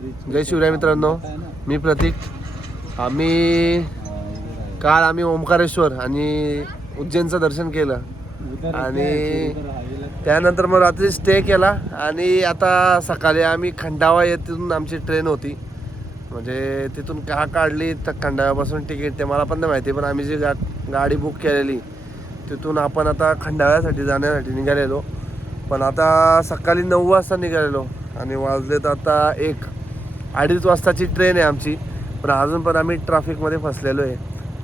जय शिवराय मित्रांनो, मी प्रतीक. काल आम्ही ओंकारेश्वर आणि उज्जैनचं दर्शन केलं आणि त्यानंतर मग रात्री स्टे केला आणि आता सकाळी आम्ही खंडावा येथून आमची ट्रेन होती. म्हणजे तिथून का काढली तर खंडाव्यापासून तिकीट ते मला पण नाही माहिती, पण आम्ही जी गाडी बुक केलेली तिथून आपण आता खंडाव्यासाठी जाण्यासाठी निघालेलो. पण आता सकाळी 9 वाजता निघालेलो आणि वाजलेत आता 1-2:30 वाजताची ट्रेन आहे आमची. पण अजून पण आम्ही ट्रॅफिकमध्ये फसलेलो आहे.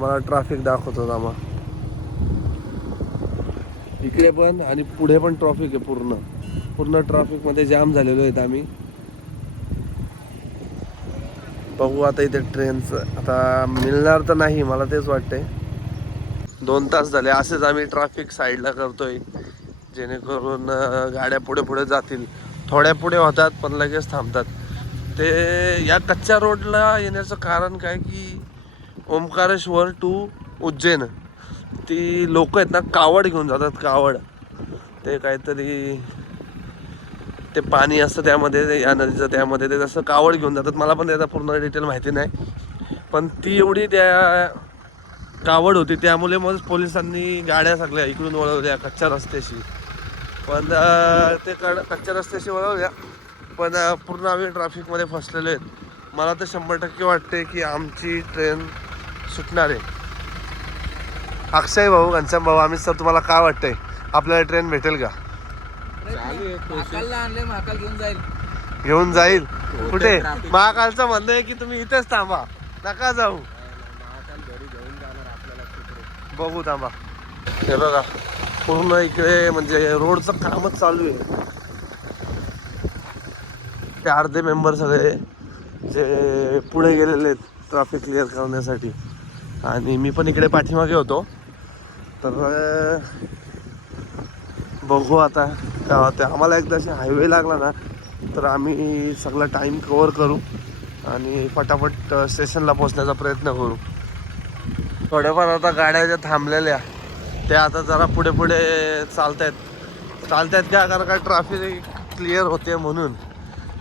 मला ट्रॅफिक दाखवतो आम्हा इकडे पण आणि पुढे पण ट्रॅफिक आहे. पूर्ण ट्रॅफिकमध्ये जाम झालेलो आहेत आम्ही. बघू आता इथे ट्रेनचं आता मिळणार तर नाही, मला तेच वाटतंय. 2 तास झाले असेच आम्ही ट्रॅफिक साईडला करतोय, जेणेकरून गाड्या पुढे जातील. थोड्या पुढे होतात पण लगेच थांबतात. ते या कच्च्या रोडला येण्याचं कारण काय की ओंकारेश्वर टू उज्जैन ती लोक आहेत ना, कावड घेऊन जातात. कावड ते काहीतरी ते पाणी असतं त्यामध्ये, या नदीचं त्यामध्ये ते जसं कावड घेऊन जातात. मला पण त्याचा पूर्ण डिटेल माहिती नाही, पण ती एवढी त्या कावड होती त्यामुळे मग पोलिसांनी गाड्या सगळ्या इकडून वळवल्या कच्च्या रस्त्याशी. पण ते कच्च्या रस्त्याशी वळवल्या पण पूर्ण आम्ही ट्रॅफिकमध्ये फसलेलो आहेत. मला तर 100% वाटते की आमची ट्रेन सुटणार आहे. अक्षय भाऊ, घनश्याम भाऊ, आम्ही सर तुम्हाला काय वाटतंय, आपल्याला ट्रेन भेटेल का? महाकाल घेऊन जाईल कुठे? महाकालचं म्हणणं आहे की तुम्ही इथेच थांबा, नका जाऊ. बघू थांबा. हे बघा पूर्ण इकडे म्हणजे रोडचं कामच चालू आहे. ते अर्धे मेंबर सगळे जे पुढे गेलेले आहेत ट्रॅफिक क्लिअर करण्यासाठी आणि मी पण इकडे पाठीमागे होतो. तर बघू आता काय होतं. आम्हाला एकदाशी हायवे लागला ना तर आम्ही सगळा टाईम कवर करू आणि फटाफट स्टेशनला पोहोचण्याचा प्रयत्न करू. थोड्याफार आता गाड्या ज्या थांबलेल्या त्या आता जरा पुढे चालतायत का, कारण का ट्रॅफिक क्लिअर होते म्हणून.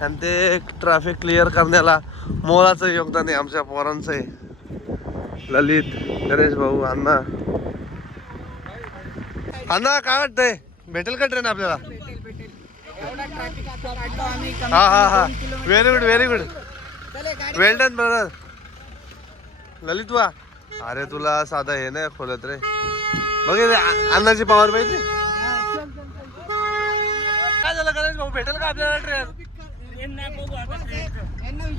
आणि ते ट्रॅफिक क्लिअर करण्याला मोलाचं योगदान आहे आमच्या पोरांचं आहे. ललित, गणेश भाऊ, अण्णा काय वाटतंय, भेटेल का ट्रेन आपल्याला? हा व्हेरी गुड वेल डन ब्रदर. ललित वा, अरे तुला साधा हे नाही खोलत रे. बघ अण्णाची पॉवर पाहिजे. काय झालं गणेश भाऊ, भेटेल का आपल्याला ट्रेन?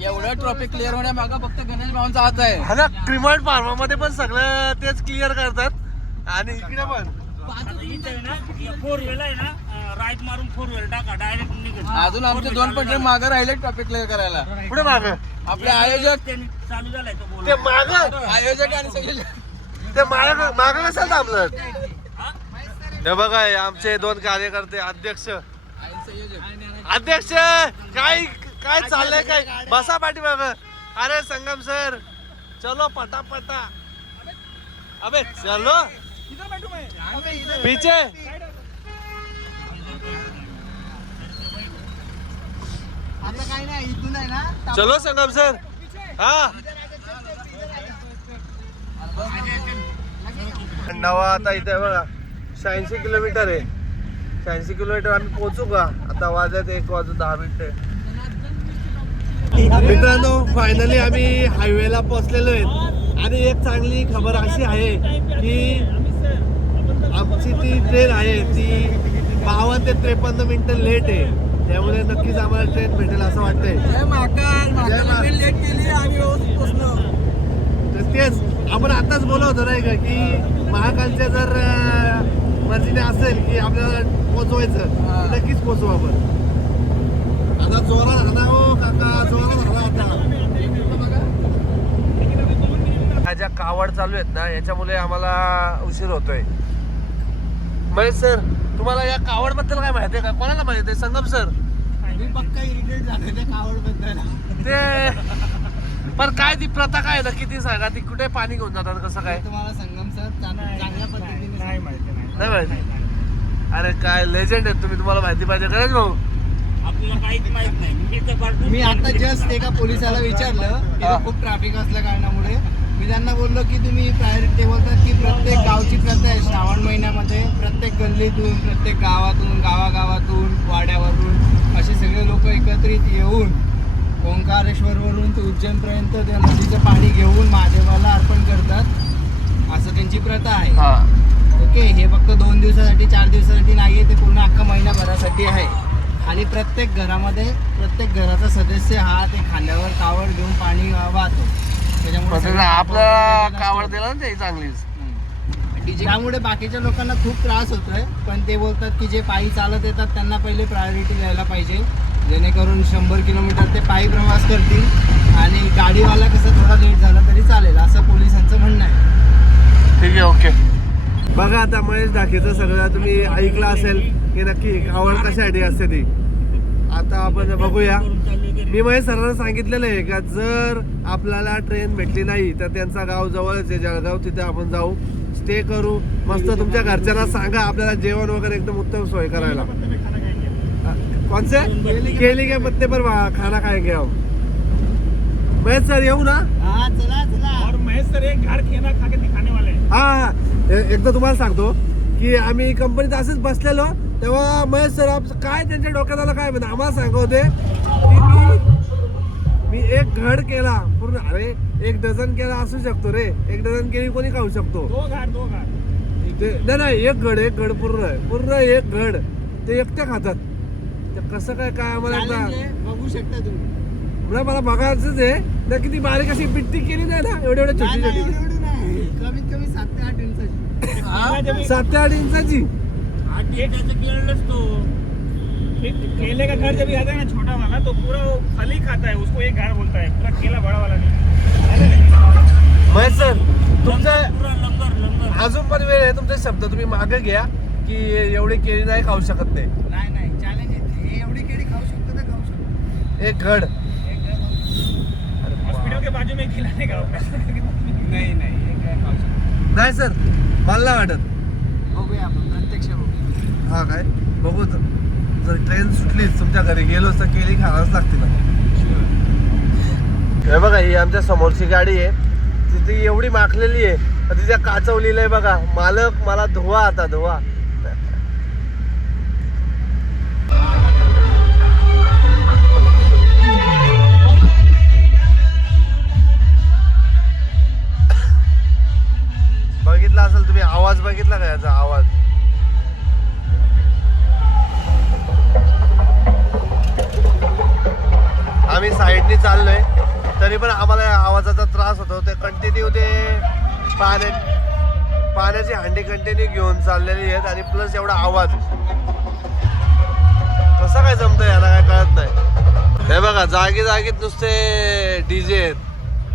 एवढं ट्रॅफिक क्लिअर होण्यामागा फक्त गणेश भाऊंचा हात आहे. हा ना, क्रिमॉड फार्मा मध्ये पण सगळं तेच क्लिअर करतात आणि इकडे पण 4 व्हील आहे ना, राईट मारून 4 व्हील टाका, डायरेक्ट निघेल. अजून आमचे 2 पट्टे मागे राहिले ट्रॅफिक क्लिअर करायला. पुढे माग आपले आयोजक त्यांनी चालू झालाय तो बोल. ते माग आयोजक आणि संयोजक ते माग नसेल थांबलं. हे बघा हे आमचे 2 कार्यकर्ते, अध्यक्ष काय चाललंय, काय बसा पाठीमाग. अरे संगम सर चलो पटापटा, अबे चलो पीछे. चलो संगम सर. हा नवा आता इथे बघा 86 किलोमीटर आहे. 86 किलोमीटर आम्ही पोहोचू का? आता वाजत 1:10. मित्रांनो फायनली आम्ही हायवेला पोहोचलेलो आहेत आणि एक चांगली खबर अशी आहे की आमची ती ट्रेन आहे ती 52 ते 53 मिनिटं लेट आहे. त्यामुळे नक्कीच आम्हाला ट्रेन भेटेल असं वाटतंय. लेट केली आणि व्यवस्थित पोहोचलो. तर तेच आपण आताच बोलत होतो नाही का की महाकालच्या जर मर्जीने असेल की आपल्याला पोहोचवायचं, नक्कीच पोहोचू आपण. आता जोरात झाला हो काका, जोरात झाला आता. ज्या कावड चालू आहेत ना याच्यामुळे आम्हाला उशीर होतोय. महेश सर, तुम्हाला या कावड बद्दल काय माहिती आहे का? कोणाला माहिती आहे? संगम सर. मी पक्का इरिटेट झाले त्या कावड बद्दल. ते पण काय ती प्रथा काय ना, किती सांगा, ती कुठे पाणी घेऊन जातात, कसं काय? तुम्हाला संगम सर चांगल्या पद्धतीने नाही माहिती. नाही माहिती. अरे काय लेजेंड आहेत तुम्ही, तुम्हाला माहिती पाहिजे. गणेश भाऊ आपल्याला काहीच माहित नाही. मी तर पाठवून मी आता जस्ट एका पोलिसाला विचारलं तिथं खूप ट्रॅफिक असल्या कारणामुळे मी त्यांना बोललो की तुम्ही प्रायोरिटी बोलतात की प्रत्येक गावची प्रथा आहे श्रावण महिन्यामध्ये प्रत्येक गल्लीतून प्रत्येक गावातून गावागावातून वाड्यावरून असे सगळे लोक एकत्रित येऊन ओंकारेश्वरवरून ते उज्जैनपर्यंत त्या नदीचं पाणी घेऊन महादेवाला अर्पण करतात असं त्यांची प्रथा आहे. ओके, हे फक्त 2 दिवसासाठी 4 दिवसासाठी नाही आहे, ते पूर्ण अख्खा महिनाभरासाठी आहे. आणि प्रत्येक घरामध्ये प्रत्येक घराचा सदस्य हा ते खांद्यावर कावड घेऊन पाणी वाहतो. त्याच्यामुळे आपला कावड दिला ना ते चांगलीच. त्यामुळे बाकीच्या लोकांना खूप त्रास होतोय, पण ते बोलतात की जे पायी चालत येतात त्यांना पहिले प्रायोरिटी द्यायला पाहिजे, जेणेकरून 100 किलोमीटर ते पायी प्रवास करतील आणि गाडीवाला कसं थोडा लेट झाला तरी चालेल असं पोलिसांचं म्हणणं आहे. ठीक आहे, ओके. बघा आता महेश ढाकेचं सगळं तुम्ही ऐकलं असेल की नक्की कावड कशासाठी असते ती. आता आपण बघूया. मी महेश सरांना सांगितलेलं आहे का जर आपल्याला ट्रेन भेटली नाही तर त्यांचा गाव जवळच आहे जळगाव, तिथे आपण जाऊ, स्टे करू मस्त. तुमच्या घरच्यांना सांगा आपल्याला जेवण वगैरे एकदम उत्तम सोय करायला. कौन से केली के पत्ते पर खाना खाएंगे हम. महेश सर येऊ ना. हा चला चला. और महेश सर एक घर खाना खा के दिखाने वाले हैं. हा एकदा तुम्हाला सांगतो की आम्ही कंपनीत असंच बसलेलो तेव्हा महेश सर काय त्यांच्या डोक्यात आलं काय म्हणजे आम्हाला सांगत होते की मी एक घड केला पूर्ण. अरे 1 डझन केला असू शकतो रे, 1 डझन केळी कोणी खाऊ शकतो. 2 घर नाही 1 घड पूर्ण 1 घड ते एकटे खातात. ते कसं काय आम्हाला एकदा बघू शकता तुम्ही. मला बघायचंच आहे ना किती बारीक अशी पिट्टी केली नाही ना एवढी छोटी छोटी. कमीत कमी 7 ते 8 इंचाची. 7 ते 8 इंचाची. केळच तो केले का घर जब आता है ना छोटा वाला तो पूरा वो फल ही खाता है, उसको एक घर बोलता है, पूरा केला बड़ा वाला नहीं. महेश सर तुमचं पूरा लंगर अजून पण वेळ आहे, तुमचे शब्द तुम्ही मागे घ्या की एवढी केळी नाही खाऊ शकत नाही. नाही चॅलेंज आहे. हे एवढी केळी खाऊ शकतो तर खाऊ शकतो. 1 घड. हॉस्पिटल के बाजू में खिलाने का नाही एक काय खाऊ शकतो. नाही सर मला नाही वाटत. बघूया आपण प्रत्यक्ष बघूया. हा काय बघू तर. जर ट्रेन सुटलीच तुमच्या घरी गेलोच तर केळी खावाच लागते ना. हे बघा ही आमच्या समोरची गाडी आहे, तिथे एवढी माखलेली आहे, तिच्या काचवलेलं आहे बघा. मालक मला धुवा आता धुवा. बघितला असेल तुम्ही आवाज बघितला का याचा आवाज. आम्ही साईडनी चाललोय तरी पण आम्हाला आवाजाचा त्रास होतो. ते कंटिन्यू ते पाण्याची हांडी कंटिन्यू घेऊन चाललेली आहेत आणि प्लस एवढा आवाज कसं काय जमतं याला काय कळत नाही. हे बघा जागीत नुसते डीजे आहेत,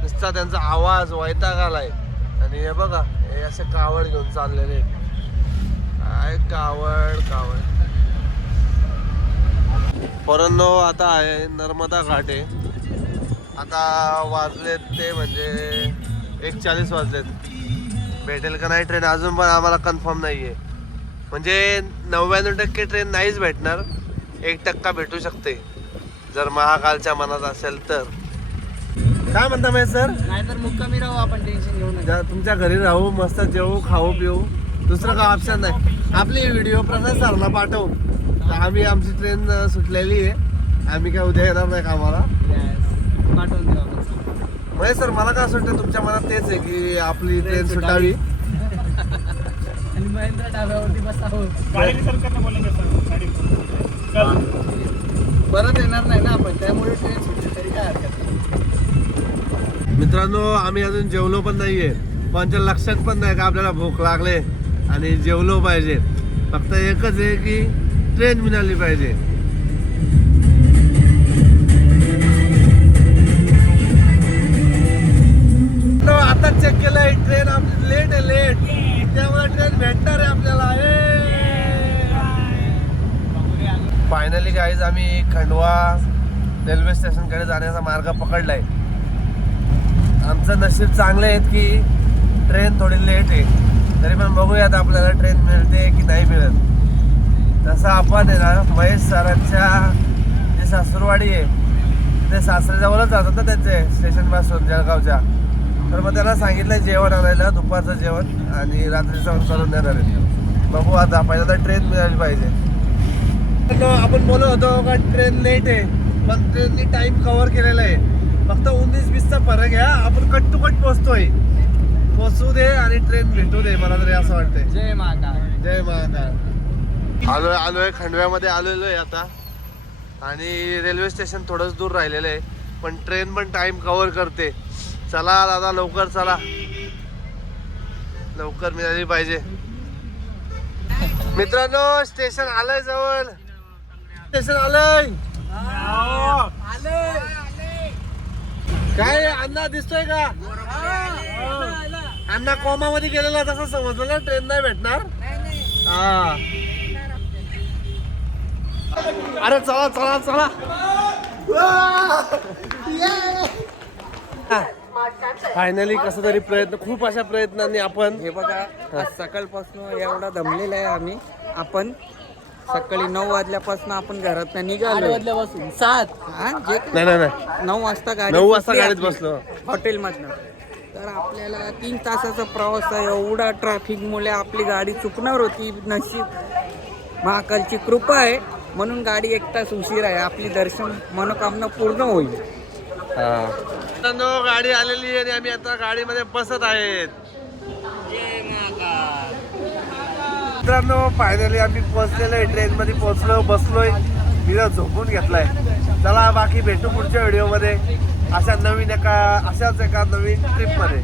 नुसता त्यांचा आवाज वैताग आलाय. आणि हे बघा हे असे कावड घेऊन चाललेले आहेत. काय कावड. पोरांनो आता आहे नर्मदा घाट आहे. आता वाजलेत ते म्हणजे 1:40 वाजलेत. भेटेल का नाही ट्रेन अजून पण आम्हाला कन्फर्म नाही आहे. म्हणजे 99% ट्रेन नाहीच भेटणार, 1% भेटू शकते जर महाकालच्या मनात असेल तर. काय म्हणता महेश सर. नाहीतर मुक्कामी राहू आपण, टेन्शन घेऊ नका. तुमच्या घरी राहू मस्त जेवू खाऊ पिऊ, दुसरं काय ऑप्शन नाही. आपली व्हिडिओ प्रसाद सरला पाठवू. आम्ही आमची ट्रेन सुटलेली आहे, आम्ही काय उद्या येणार नाही कामाला. पाठवून देऊ आपण. महेश सर मला काय असं वाटतं तुमच्या मनात तेच आहे की आपली ट्रेन सुटावी आणि महेंद्र ढाब्यावरती बसावं. गाड़ी सर्व करना बोलेंगे सर. गाड़ी चल परत येणार नाही ना आपण, त्यामुळे ट्रेन सुटली तरी काय हरकत नाही. मित्रांनो आम्ही अजून जेवलो पण नाहीये, पण लक्षात पण नाही का आपल्याला भूक लागले आणि जेवलो पाहिजे. फक्त एकच आहे की ट्रेन मिळाली पाहिजे. आता चेक केलंय ट्रेन आपली लेट त्यामुळे ट्रेन भेटणार आहे आपल्याला. फायनली गाईज आम्ही खंडवा रेल्वे स्टेशन कडे जाण्याचा मार्ग पकडलाय. आमचं नशीब चांगलं आहे की ट्रेन थोडी लेट आहे, तरी पण बघूयात आपल्याला ट्रेन मिळते की नाही मिळत. तसं आपण आहे ना महेश सरांच्या सासरवाडी आहे ते सासऱ्याजवळच जातात ना त्यांचे स्टेशन पासून जळगावच्या. तर मग त्यांना सांगितलं जेवण आणायला, दुपारचं जेवण आणि रात्रीचं करून देणार आहे. बघू आता, पहिला तर ट्रेन मिळाली पाहिजे. आपण बोलत होतो का ट्रेन लेट आहे, पण ट्रेननी टाइम कव्हर केलेला आहे. फक्त 19-20चा फरक आहे. आपण कट टू कट पोहोचतोय. पोहोचू दे आणि ट्रेन भेटू दे, मला तरी असं वाटतंय. जय महाकाल. जय महाकाल. आलोय खंडव्यामध्ये आलेलो आहे आता. आणि रेल्वे स्टेशन थोडंच दूर राहिलेलं आहे, पण ट्रेन पण टाइम कव्हर करते. चला दादा लवकर चला, लवकर मिळाली पाहिजे. मित्रांनो स्टेशन आलंय जवळ, स्टेशन आलंय. काय अण्णा दिसतोय का? अण्णा कोमा मध्ये गेलेला तसं समजलं ना, ट्रेन नाही भेटणार. हा अरे चला चला चला. फायनली कसं तरी प्रयत्न, खूप अशा प्रयत्नांनी आपण हे बघा, आज सकाळपासून एवढा दमलेला आहे आम्ही. आपण सकाळी 9 वाजल्यापासून आपण घरात निघालो. 8 वाजल्यापासून 7 नाही 9 वाजता गाडी 9 वाजता गाडीत बसलो हॉटेलमधनं. तर आपल्याला 3 तासाचा प्रवास आहे. एवढा ट्रॅफिकमुळे आपली गाडी चुकणार होती. नशीब महाकालची कृपा आहे म्हणून गाडी 1 तास उशीर आहे. आपली दर्शन मनोकामना पूर्ण होईल. गाडी आलेली आहे आणि आम्ही आता गाडीमध्ये बसत आहेत. मित्रांनो फायनली आम्ही पोहोचलेलो आहे, ट्रेन मध्ये पोहोचलो, बसलोय. मी झोपून घेतलाय. चला बाकी भेटू पुढच्या व्हिडिओ मध्ये अशाच एका नवीन ट्रिप मध्ये.